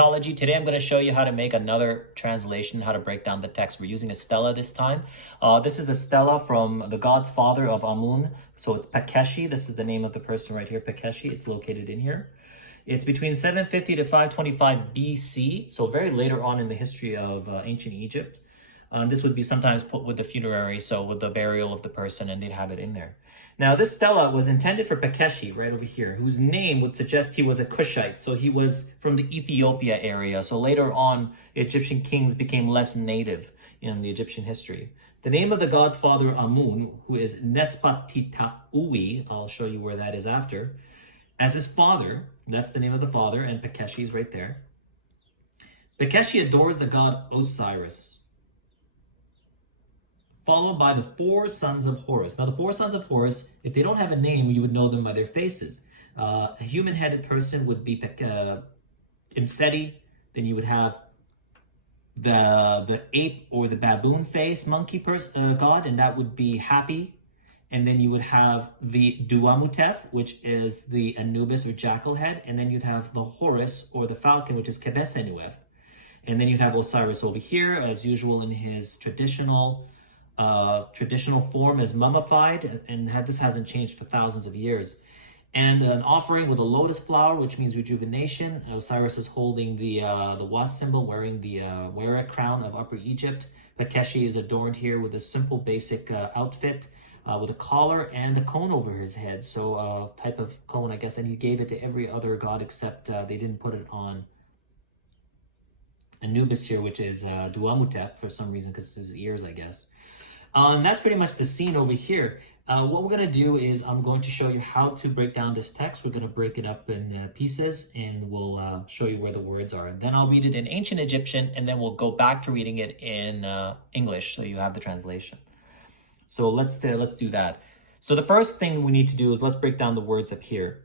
Today I'm going to show you how to make another translation, how to break down the text. We're using a stela this time. This is a stela from the god's father of Amun. So it's Pakeshi. This is the name of the person right here, Pakeshi. It's located in here. It's between 750 to 525 BC, so very later on in the history of ancient Egypt. This would be sometimes put with the funerary, so with the burial of the person, and they'd have it in there. Now, this stela was intended for Pakeshi, right over here, whose name would suggest he was a Kushite. So he was from the Ethiopia area. So later on, Egyptian kings became less native in the Egyptian history. The name of the god's father, Amun, who is Nespautitawi, I'll show you where that is after, as his father, that's the name of the father, and Pakeshi is right there. Pakeshi adores the god Osiris, followed by the Four Sons of Horus. Now, the Four Sons of Horus, if they don't have a name, you would know them by their faces. A human-headed person would be 𝓏𝑐𝑒𝑡𝑖. Then you would have the ape or the baboon face monkey god, and that would be happy. And then you would have the 𝓤𝐴𝑚𝑢𝑡𝑒𝑝, which is the Anubis or jackal head. And then you'd have the Horus or the falcon, which is 𝑘𝑏𝑠𝑒𝑛𝑢𝑒𝑝. And then you'd have Osiris over here, as usual in his traditional form, is mummified, and this hasn't changed for thousands of years. And an offering with a lotus flower, which means rejuvenation. Osiris is holding the was symbol, wearing the wsir crown of Upper Egypt. Pakeshi is adorned here with a simple basic outfit with a collar and a cone over his head. So type of cone, I guess, and he gave it to every other god except they didn't put it on Anubis here, which is 𝓤𝐴𝑚𝑢𝑡𝑒𝑝 for some reason, because of his ears, I guess. And that's pretty much the scene over here. What we're going to do is I'm going to show you how to break down this text. We're going to break it up in pieces, and we'll show you where the words are. Then I'll read it in ancient Egyptian, and then we'll go back to reading it in English, so you have the translation. So let's do that. So the first thing we need to do is let's break down the words up here.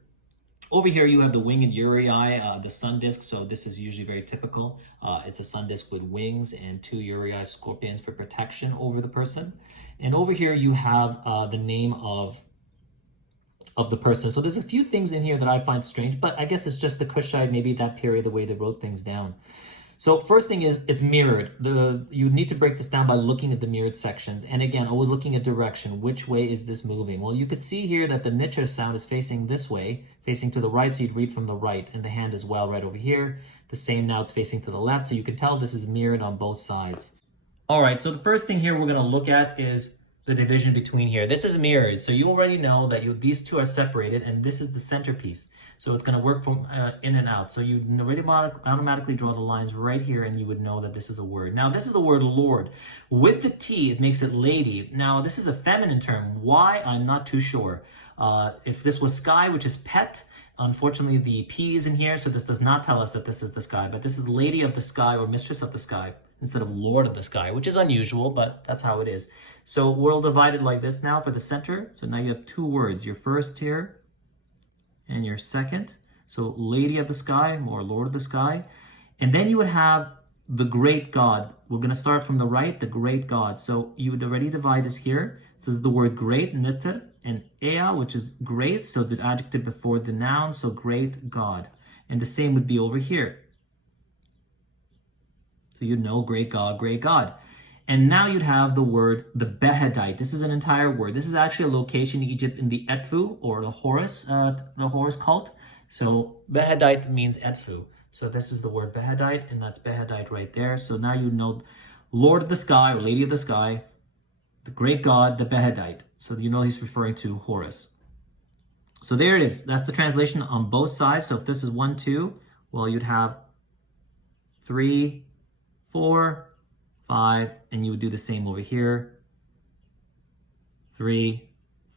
Over here, you have the winged uraei, the sun disk. So this is usually very typical. It's a sun disk with wings and two uraei scorpions for protection over the person. And over here, you have the name of the person. So there's a few things in here that I find strange, but I guess it's just the Kushite, maybe that period, the way they wrote things down. So first thing is it's mirrored. You need to break this down by looking at the mirrored sections. And again, always looking at direction. Which way is this moving? Well, you could see here that the 𝑛𝑐ℎ sound is facing this way, facing to the right. So you'd read from the right, and the hand as well right over here. The same now it's facing to the left. So you can tell this is mirrored on both sides. All right, so the first thing here we're going to look at is the division between here. This is mirrored. So you already know that these two are separated, and this is the centerpiece. So it's going to work from in and out. So you already automatically draw the lines right here, and you would know that this is a word. Now, this is the word Lord. With the T, it makes it lady. Now, this is a feminine term. Why? I'm not too sure. If this was sky, which is pet, unfortunately, the P is in here, so this does not tell us that this is the sky. But this is lady of the sky or mistress of the sky instead of lord of the sky, which is unusual, but that's how it is. So we'll divide it like this now for the center. So now you have two words. Your first here and your second. So lady of the sky or lord of the sky. And then you would have the great God. We're going to start from the right, the great God. So you would already divide this here. So this is the word great, 𝑛𝑇𝑟, and 𝑎, which is great. So the adjective before the noun, so great God. And the same would be over here. So you'd know great God, great God. And now you'd have the word, the 𝑏ehedite. This is an entire word. This is actually a location in Egypt in the Edfu, or the Horus cult. So 𝑏ehedite means Edfu. So this is the word 𝑏ehedite, and that's 𝑏ehedite right there. So now you know Lord of the sky, or Lady of the sky, the great God, the 𝑏ehedite. So you know he's referring to Horus. So there it is. That's the translation on both sides. So if this is 1, 2, well, you'd have 3, 4, 5, and you would do the same over here. 3,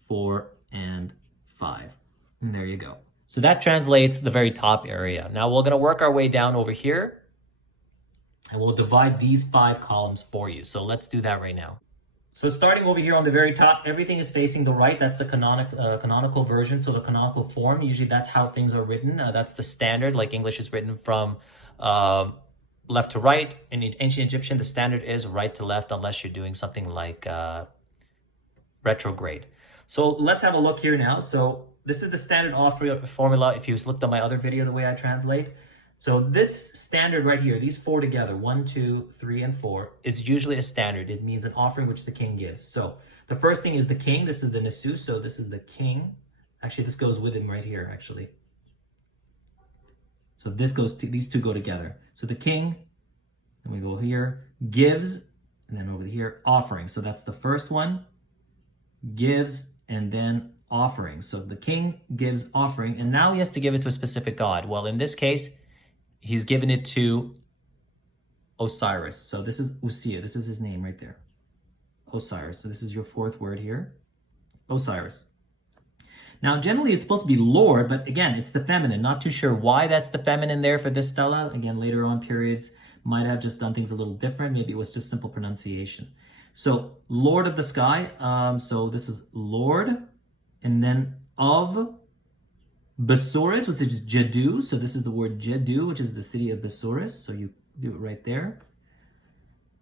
4, and 5. And there you go. So that translates the very top area. Now we're going to work our way down over here, and we'll divide these 5 columns for you. So let's do that right now. So starting over here on the very top, everything is facing the right. That's the canonical version, so the canonical form. Usually that's how things are written. That's the standard, like English is written from left to right. In ancient Egyptian, the standard is right to left, unless you're doing something like retrograde. So let's have a look here now. So this is the standard formula. If you looked at my other video, the way I translate, So this standard right here, these four together, 1, 2, 3, and 4, is usually a standard. It means an offering which the king gives. So the first thing is the king. This is the Nesu, so this is the king. Actually, this goes with him right here, actually. So this goes to, these two go together. So the king, and we go here, gives, and then over here, offering. So that's the first one, gives, and then offering. So the king gives offering, and now he has to give it to a specific god. Well, in this case, he's given it to Osiris. So this is Usia. This is his name right there. Osiris. So this is your fourth word here. Osiris. Now, generally, it's supposed to be Lord, but again, it's the feminine. Not too sure why that's the feminine there for this stela. Again, later on periods might have just done things a little different. Maybe it was just simple pronunciation. So, Lord of the sky. So this is Lord, and then of Besoris, which is Jedu. So this is the word Jedu, which is the city of Besoris. So you do it right there.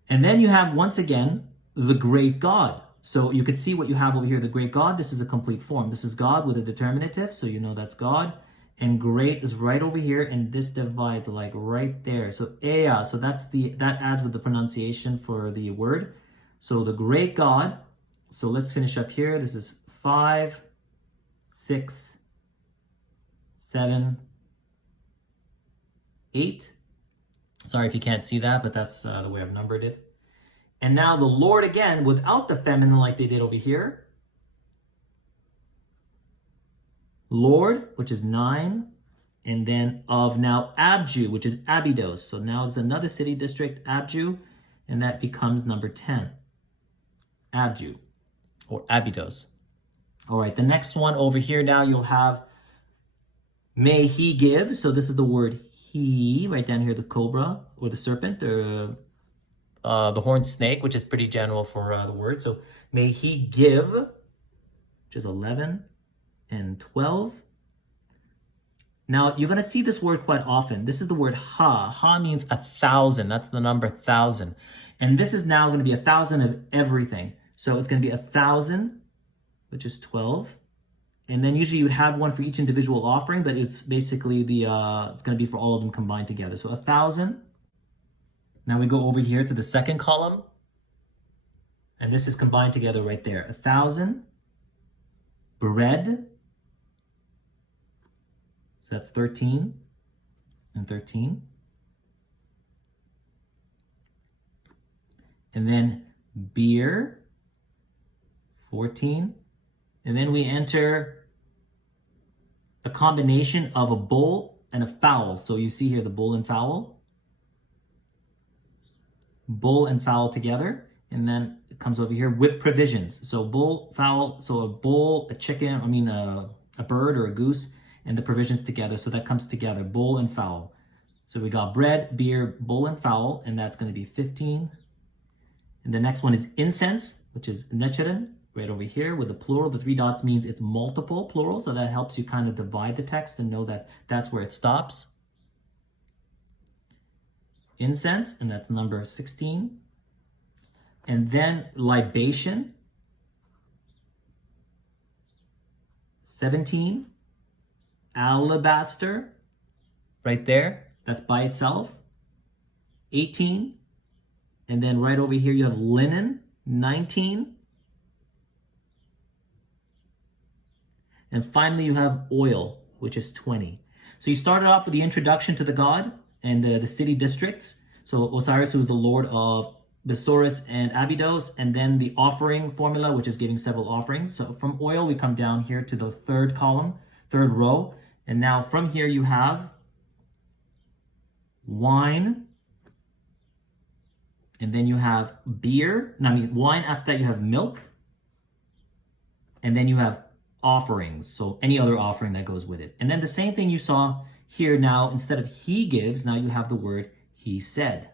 And then you have, once again, the great God. So you could see what you have over here, the great God. This is a complete form. This is God with a determinative, so you know that's God. And great is right over here, and this divides like right there. So Ea, so that adds with the pronunciation for the word. So the great God. So let's finish up here. This is 5, 6, 7, 8. Sorry if you can't see that, but that's the way I've numbered it. And now the Lord again, without the feminine like they did over here. Lord, which is 9. And then of now Abju, which is Abydos. So now it's another city district, Abju, and that becomes number 10. Abju, or Abydos. All right, the next one over here now you'll have may he give. So this is the word he, right down here, the cobra or the serpent, or the horned snake, which is pretty general for the word. So may he give, which is 11 and 12. Now you're going to see this word quite often. This is the word ha. Ha means 1,000. That's the number 1,000. And this is now going to be 1,000 of everything. So it's going to be 1,000, which is 12. And then usually you would have one for each individual offering, but it's basically the it's going to be for all of them combined together. So 1,000. Now we go over here to the second column, and this is combined together right there. 1,000 bread. So that's 13 and 13. And then beer, 14. And then we enter a combination of a bull and a fowl. So you see here the bull and fowl. Bull and fowl together. And then it comes over here with provisions. So bull, fowl, so a bull, a chicken, a bird or a goose, and the provisions together. So that comes together, bull and fowl. So we got bread, beer, bull, and fowl, and that's going to be 15. And the next one is incense, which is nechiren, right over here with the plural. The 3 dots means it's multiple plural, so that helps you kind of divide the text and know that that's where it stops. Incense, and that's number 16. And then libation, 17. Alabaster, right there, that's by itself, 18. And then right over here you have linen, 19. And finally you have oil, which is 20. So you started off with the introduction to the god and the city districts. So Osiris, who is the lord of Besoris and Abydos, and then the offering formula, which is giving several offerings. So from oil, we come down here to the third column, third row. And now from here you have wine, and then you have beer. Wine, after that you have milk, and then you have offerings. So any other offering that goes with it. And then the same thing you saw here now, instead of he gives, now you have the word he said.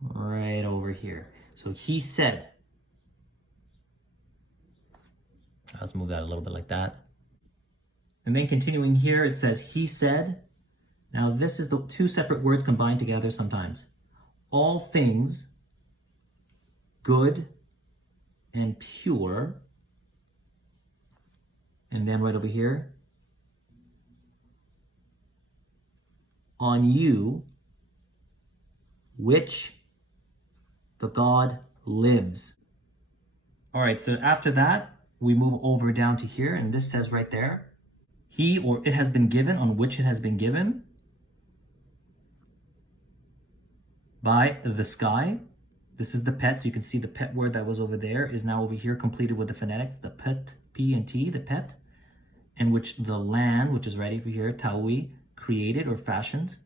Right over here. So he said. Let's move that a little bit like that. And then continuing here, it says he said. Now this is the 2 separate words combined together sometimes. All things good and pure. And then right over here, on you, which the god lives. All right, so after that, we move over down to here, and this says right there, he or it has been given, on which it has been given by the sky. This is the pet, so you can see the pet word that was over there is now over here completed with the phonetics, the pet, P and T, the pet, in which the land, which is right over here, 𝑡-tAwy, created or fashioned,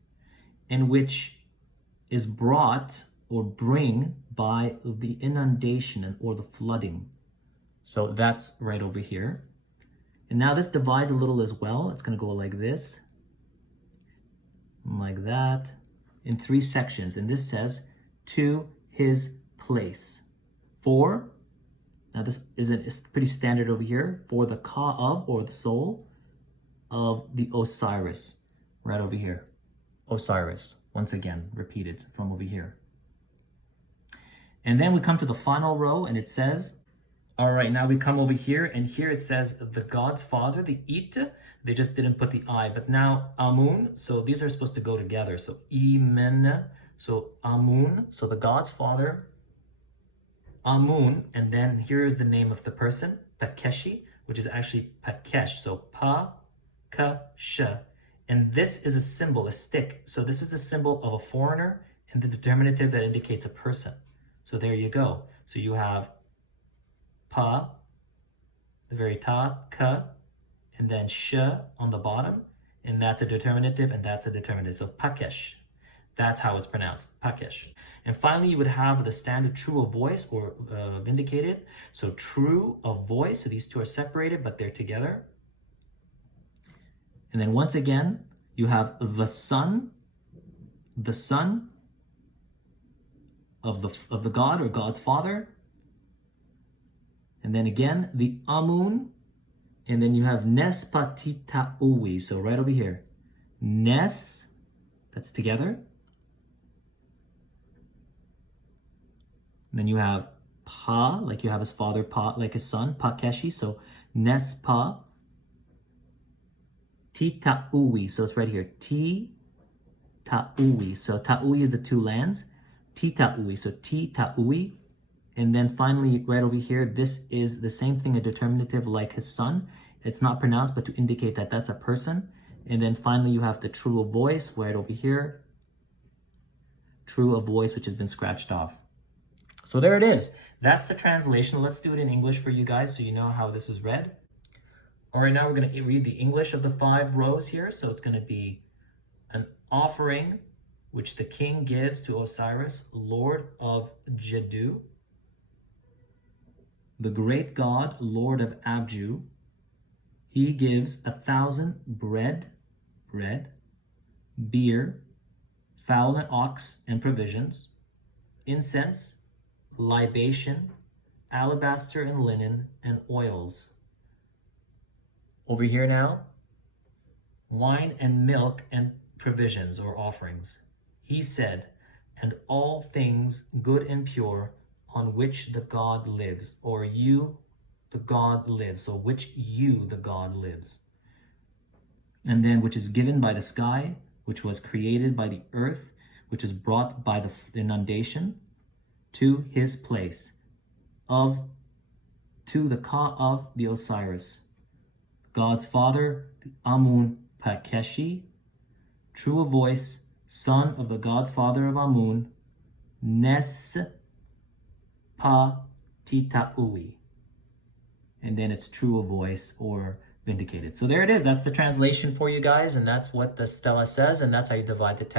in which is brought or bring by the inundation or the flooding. So that's right over here. And now this divides a little as well. It's going to go like this, like that, in 3 sections. And this says, to his place. For, now this is pretty standard over here, for the ka of, or the soul of the Osiris, right over here. Osiris, once again, repeated from over here. And then we come to the final row, and it says, all right, now we come over here, and here it says the god's father, the it, they just didn't put the I, but now Amun, so these are supposed to go together. So imen, so Amun, so the god's father, Amun, and then here is the name of the person, Pakeshi, which is actually Pakesh, so Pa-ka-sh. And this is a symbol, a stick. So this is a symbol of a foreigner and the determinative that indicates a person. So there you go. So you have pa, the very top, ka, and then sh on the bottom, and that's a determinative, and that's a determinative. So Pakesh, that's how it's pronounced, Pakesh. And finally, you would have the standard true of voice or vindicated. So true of voice, so these two are separated, but they're together. And then once again, you have the son of the god or God's father. And then again, the Amun, and then you have Nespautitawi, so right over here. Nes, that's together. And then you have Pa, like you have his father, Pa, like his son, Pakeshi, so Nespa. t-tAwy, so it's right here, t-tAwy. So 𝑡-tAwy is the 2 lands, t-tAwy, so t-tAwy. And then finally, right over here, this is the same thing, a determinative like his son. It's not pronounced, but to indicate that that's a person. And then finally, you have the true of voice right over here. True of voice, which has been scratched off. So there it is. That's the translation. Let's do it in English for you guys so you know how this is read. All right, now we're going to read the English of the 5 rows here. So it's going to be an offering which the king gives to Osiris, Lord of Jeddu, the great god, Lord of Abju. He gives 1,000 bread, beer, fowl and ox and provisions, incense, libation, alabaster and linen, and oils. Over here now, wine and milk and provisions or offerings. He said, and all things good and pure on which the god lives, or you, the god lives, so which you, the god lives. And then which is given by the sky, which was created by the earth, which is brought by the inundation, to his place, to the ka of the Osiris, God's father, the Amun Pakeshi, true of voice, son of the godfather of Amun, Nespautitawi. And then it's true of voice or vindicated. So there it is. That's the translation for you guys, and that's what the Stela says, and that's how you divide the text.